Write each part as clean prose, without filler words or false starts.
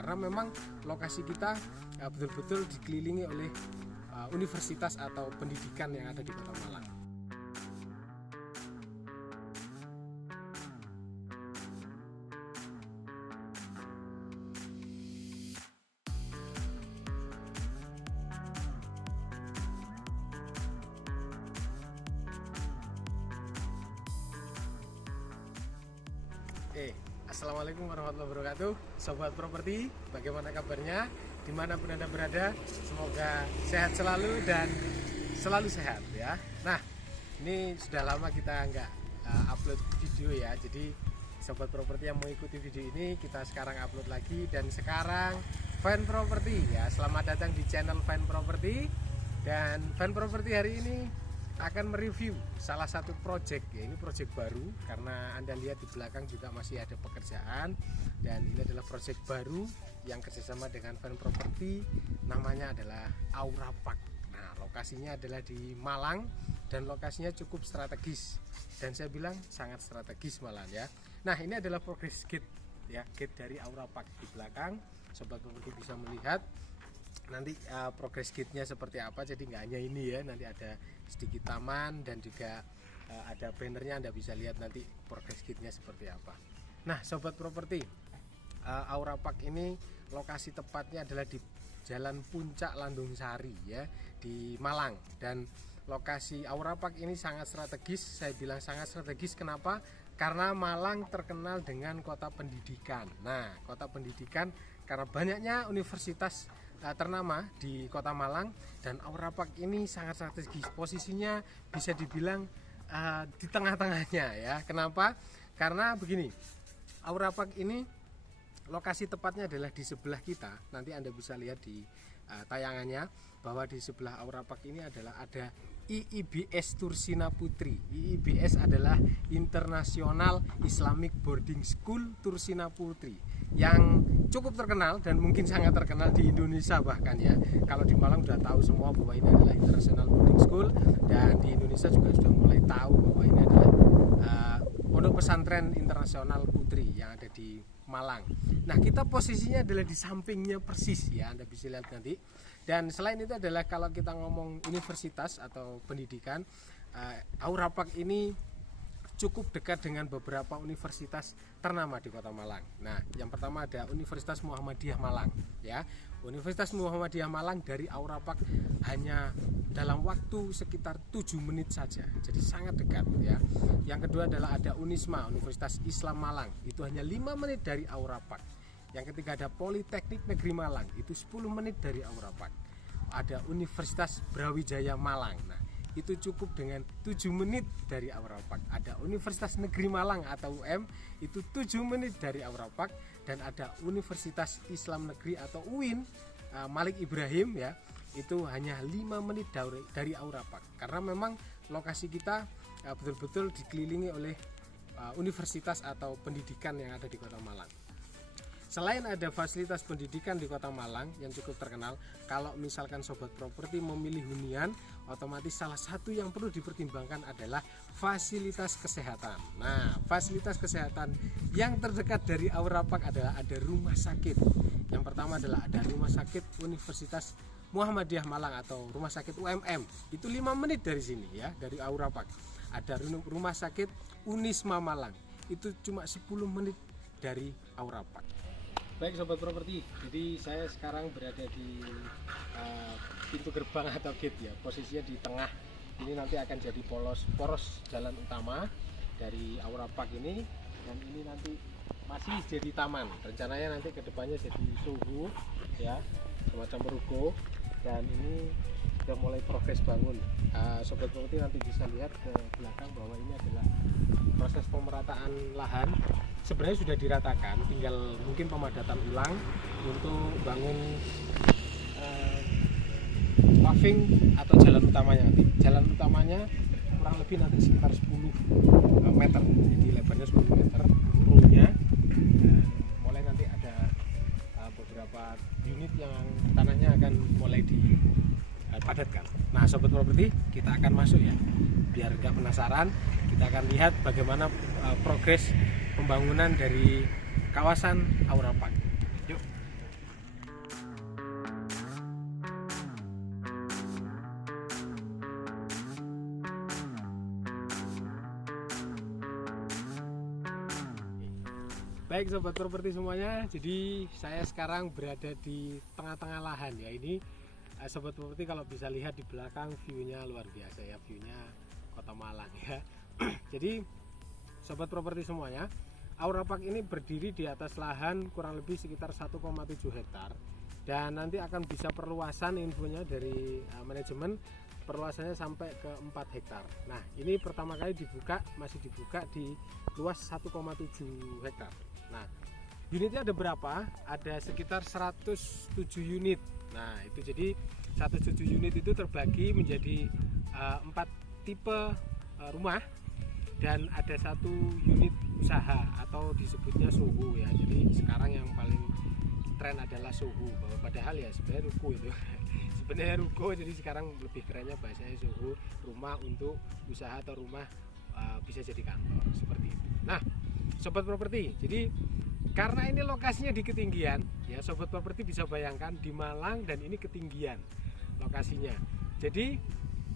karena memang lokasi kita betul-betul dikelilingi oleh universitas atau pendidikan yang ada di Kota Malang. Assalamualaikum warahmatullahi wabarakatuh, Sobat Properti. Bagaimana kabarnya? Dimanapun Anda berada, semoga sehat selalu dan selalu sehat ya. Nah, ini sudah lama kita nggak upload video ya. Jadi Sobat Properti yang mengikuti video ini, kita sekarang upload lagi. Dan sekarang Fan Properti ya, selamat datang di channel Fan Properti. Dan Fan Properti hari ini akan mereview salah satu project ya. Ini project baru karena Anda lihat di belakang juga masih ada pekerjaan, dan ini adalah project baru yang kerjasama dengan Fan Property, namanya adalah Aura Park. Nah, lokasinya adalah di Malang dan lokasinya cukup strategis, dan saya bilang sangat strategis malah ya. Nah, ini adalah progress gate ya, gate dari Aura Park di belakang. Sobat Property bisa melihat nanti progress gate-nya seperti apa. Jadi nggak hanya ini ya, nanti ada sedikit taman dan juga ada bannernya, Anda bisa lihat nanti progress gate-nya seperti apa. Nah, Sobat Properti, Aura Park ini lokasi tepatnya adalah di Jalan Puncak Landung Sari ya, di Malang. Dan lokasi Aura Park ini sangat strategis. Saya bilang sangat strategis kenapa? Karena Malang terkenal dengan kota pendidikan. Nah, kota pendidikan karena banyaknya universitas ternama di Kota Malang, dan Aura Park ini sangat strategis. Posisinya bisa dibilang di tengah-tengahnya ya. Kenapa? Karena begini, Aura Park ini lokasi tepatnya adalah di sebelah kita. Nanti Anda bisa lihat di tayangannya bahwa di sebelah Aura Park ini adalah ada IIBS Tursina Putri. IIBS adalah International Islamic Boarding School Tursina Putri, yang cukup terkenal dan mungkin sangat terkenal di Indonesia bahkan ya. Kalau di Malang sudah tahu semua bahwa ini adalah International Boarding School, dan di Indonesia juga sudah mulai tahu bahwa ini adalah Pondok Pesantren Internasional Putri yang ada di Malang. Nah, kita posisinya adalah di sampingnya persis ya, Anda bisa lihat nanti. Dan selain itu adalah kalau kita ngomong universitas atau pendidikan, Aura Park ini cukup dekat dengan beberapa universitas ternama di Kota Malang. Nah, yang pertama ada Universitas Muhammadiyah Malang ya. Universitas Muhammadiyah Malang dari Aura Park hanya dalam waktu sekitar 7 menit saja. Jadi sangat dekat ya. Yang kedua adalah ada Unisma, Universitas Islam Malang. Itu hanya 5 menit dari Aura Park. Yang ketiga ada Politeknik Negeri Malang, itu 10 menit dari Aura Park. Ada Universitas Brawijaya Malang. Nah, itu cukup dengan 7 menit dari Aura Park. Ada Universitas Negeri Malang atau UM, itu 7 menit dari Aura Park. Dan ada Universitas Islam Negeri atau UIN Malik Ibrahim ya, itu hanya 5 menit dari Aura Park. Karena memang lokasi kita betul-betul dikelilingi oleh universitas atau pendidikan yang ada di Kota Malang. Selain ada fasilitas pendidikan di Kota Malang yang cukup terkenal, kalau misalkan Sobat Properti memilih hunian, otomatis salah satu yang perlu dipertimbangkan adalah fasilitas kesehatan. Nah, fasilitas kesehatan yang terdekat dari Aura Park adalah ada rumah sakit. Yang pertama adalah ada rumah sakit Universitas Muhammadiyah Malang atau rumah sakit UMM. Itu 5 menit dari sini ya, dari Aura Park. Ada rumah sakit Unisma Malang. Itu cuma 10 menit dari Aura Park. Baik Sobat Properti, jadi saya sekarang berada di pintu gerbang atau gate ya, posisinya di tengah. Ini nanti akan jadi poros jalan utama dari Aura Park ini, dan ini nanti masih jadi taman. Rencananya nanti kedepannya jadi suhu ya, semacam ruko, dan ini sudah mulai progres bangun. Sobat Properti nanti bisa lihat ke belakang bahwa ini adalah proses pemerataan lahan. Sebenarnya sudah diratakan, tinggal mungkin pemadatan ulang untuk bangun paving atau jalan utamanya nanti. Jalan utamanya kurang lebih nanti sekitar 10 meter, jadi lebarnya 10 meter row-nya, dan mulai nanti ada beberapa unit yang tanahnya akan mulai dipadatkan. Nah, Sobat Properti, kita akan masuk ya, biar gak penasaran. Kita akan lihat bagaimana progres pembangunan dari kawasan Aura Park. Yuk. Baik sobat properti semuanya, jadi saya sekarang berada di tengah-tengah lahan ya. Ini sobat properti kalau bisa lihat di belakang view-nya luar biasa ya, view-nya Kota Malang ya. Jadi sobat properti semuanya, Aura Park ini berdiri di atas lahan kurang lebih sekitar 1,7 hektar dan nanti akan bisa perluasan, infonya dari manajemen, perluasannya sampai ke 4 hektar. Nah, ini pertama kali masih dibuka di luas 1,7 hektar. Nah, unitnya ada berapa? Ada sekitar 107 unit. Nah, itu jadi 107 unit itu terbagi menjadi 4 tipe rumah dan ada 1 unit usaha atau disebutnya Soho ya. Jadi sekarang yang paling tren adalah Soho, padahal ya sebenarnya ruko itu. Sebenarnya ruko, jadi sekarang lebih kerennya bahasanya Soho, rumah untuk usaha atau rumah bisa jadi kantor seperti itu. Nah, sobat properti, jadi karena ini lokasinya di ketinggian ya, sobat properti bisa bayangkan di Malang dan ini ketinggian lokasinya. Jadi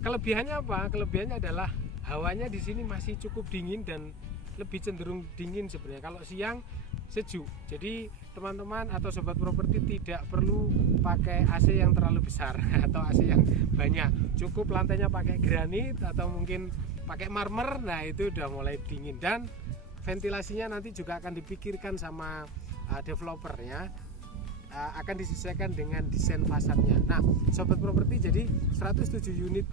kelebihannya apa? Kelebihannya adalah hawanya di sini masih cukup dingin dan lebih cenderung dingin sebenarnya. Kalau siang sejuk. Jadi teman-teman atau sobat properti tidak perlu pakai AC yang terlalu besar atau AC yang banyak. Cukup lantainya pakai granit atau mungkin pakai marmer. Nah, itu udah mulai dingin dan ventilasinya nanti juga akan dipikirkan sama developernya, akan disesuaikan dengan desain fasadnya. Nah, sobat properti, jadi 107 unit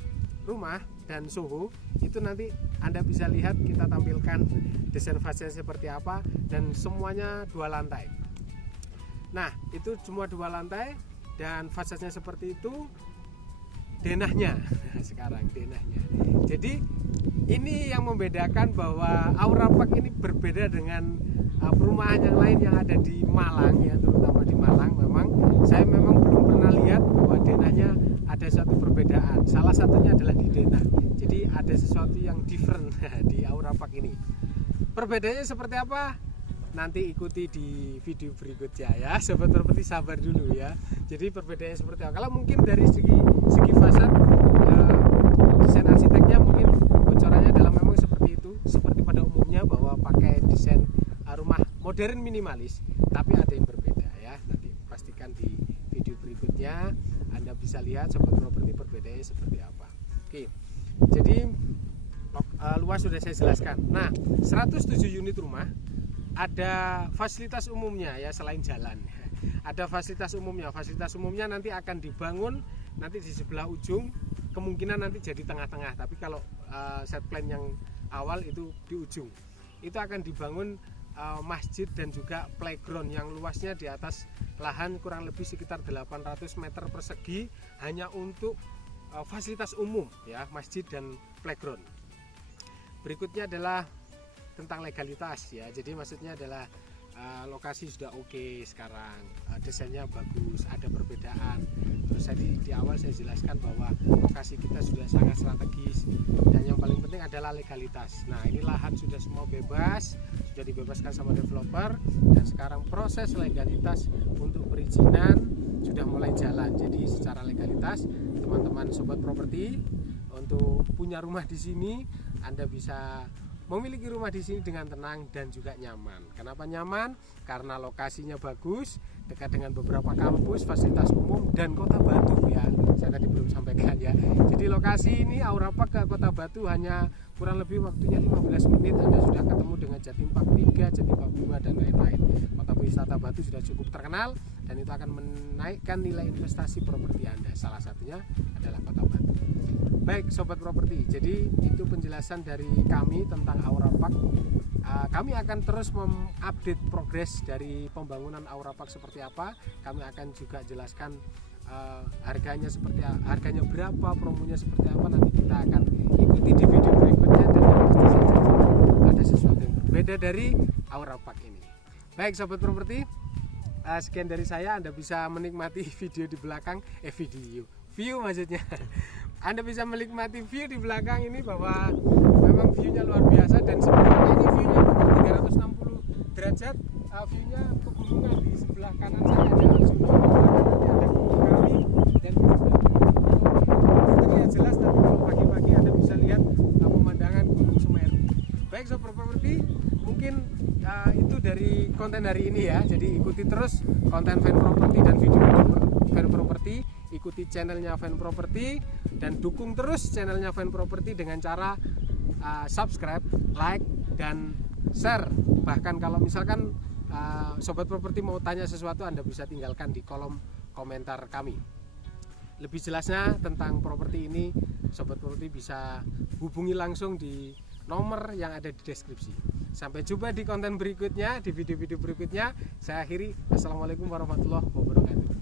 rumah dan Soho itu nanti Anda bisa lihat, kita tampilkan desain fasadnya seperti apa dan semuanya 2 lantai. Nah, itu semua 2 lantai dan fasadnya seperti itu. Denahnya sekarang denahnya. Jadi ini yang membedakan bahwa Aura Park ini berbeda dengan perumahan yang lain yang ada di Malang ya, terutama di Malang. Saya memang belum pernah lihat bahwa denahnya ada satu perbedaan. Salah satunya adalah di denah. Jadi ada sesuatu yang different di Aura Park ini. Perbedaannya seperti apa? Nanti ikuti di video berikutnya ya, sobat properti, sabar dulu ya. Jadi perbedaannya seperti apa? Kalau mungkin dari segi fasad, desain arsiteknya mungkin bocorannya adalah memang seperti itu, seperti pada umumnya bahwa pakai desain rumah modern minimalis, tapi ada yang berbeda ya. Nanti pastikan di video berikutnya Anda bisa lihat sobat properti perbedaannya seperti apa. Oke, jadi luas sudah saya jelaskan. Nah, 107 unit rumah, ada fasilitas umumnya ya, selain jalan ada fasilitas umumnya. Fasilitas umumnya nanti akan dibangun nanti di sebelah ujung, kemungkinan nanti jadi tengah-tengah, tapi kalau set plan yang awal itu di ujung. Itu akan dibangun masjid dan juga playground yang luasnya di atas lahan kurang lebih sekitar 800 meter persegi, hanya untuk fasilitas umum ya, masjid dan playground. Berikutnya adalah tentang legalitas ya, jadi maksudnya adalah lokasi sudah oke sekarang, desainnya bagus, ada perbedaan. Terus tadi di awal saya jelaskan bahwa lokasi kita sudah sangat strategis dan yang paling penting adalah legalitas. Nah, ini lahan sudah semua bebas, sudah dibebaskan sama developer dan sekarang proses legalitas untuk perizinan sudah mulai jalan. Jadi secara legalitas teman-teman sobat properti untuk punya rumah di sini, Anda bisa memiliki rumah di sini dengan tenang dan juga nyaman. Kenapa nyaman? Karena lokasinya bagus, dekat dengan beberapa kampus, fasilitas umum dan Kota Batu ya. Saya tadi belum sampaikan ya. Jadi lokasi ini Aura Park ke Kota Batu hanya kurang lebih waktunya 15 menit. Anda sudah ketemu dengan Jatim Park 3, Jatim Park 2 dan lain-lain. Kota wisata Batu sudah cukup terkenal dan itu akan menaikkan nilai investasi properti Anda. Salah satunya adalah Kota Batu. Baik sobat properti, jadi itu penjelasan dari kami tentang Aura Park. Kami akan terus mengupdate progres dari pembangunan Aura Park seperti apa. Kami akan juga jelaskan harganya seperti harganya berapa, promonya seperti apa. Nanti kita akan ikuti di video berikutnya dan yang pasti saja ada sesuatu yang berbeda dari Aura Park ini. Baik sobat properti, sekian dari saya. Anda bisa menikmati video di belakang, view maksudnya. Anda bisa menikmati view di belakang ini bahwa memang view-nya luar biasa dan sebenarnya ini view-nya bukan 360 derajat. View-nya pegunungan di sebelah kanan saya ada Arjuna, nanti ada gunung kami dan terlihat jelas. Nanti kalau pagi-pagi Anda bisa lihat pemandangan Gunung Semeru. Baik sobat properti, mungkin itu dari konten hari ini ya. Jadi ikuti terus konten Fan Property dan video-video Fan Property. Ikuti channelnya Fan Property dan dukung terus channelnya Fan Property dengan cara subscribe, like, dan share. Bahkan kalau misalkan Sobat Properti mau tanya sesuatu, Anda bisa tinggalkan di kolom komentar kami. Lebih jelasnya tentang properti ini, Sobat Properti bisa hubungi langsung di nomor yang ada di deskripsi. Sampai jumpa di konten berikutnya, di video-video berikutnya. Saya akhiri. Assalamualaikum warahmatullahi wabarakatuh.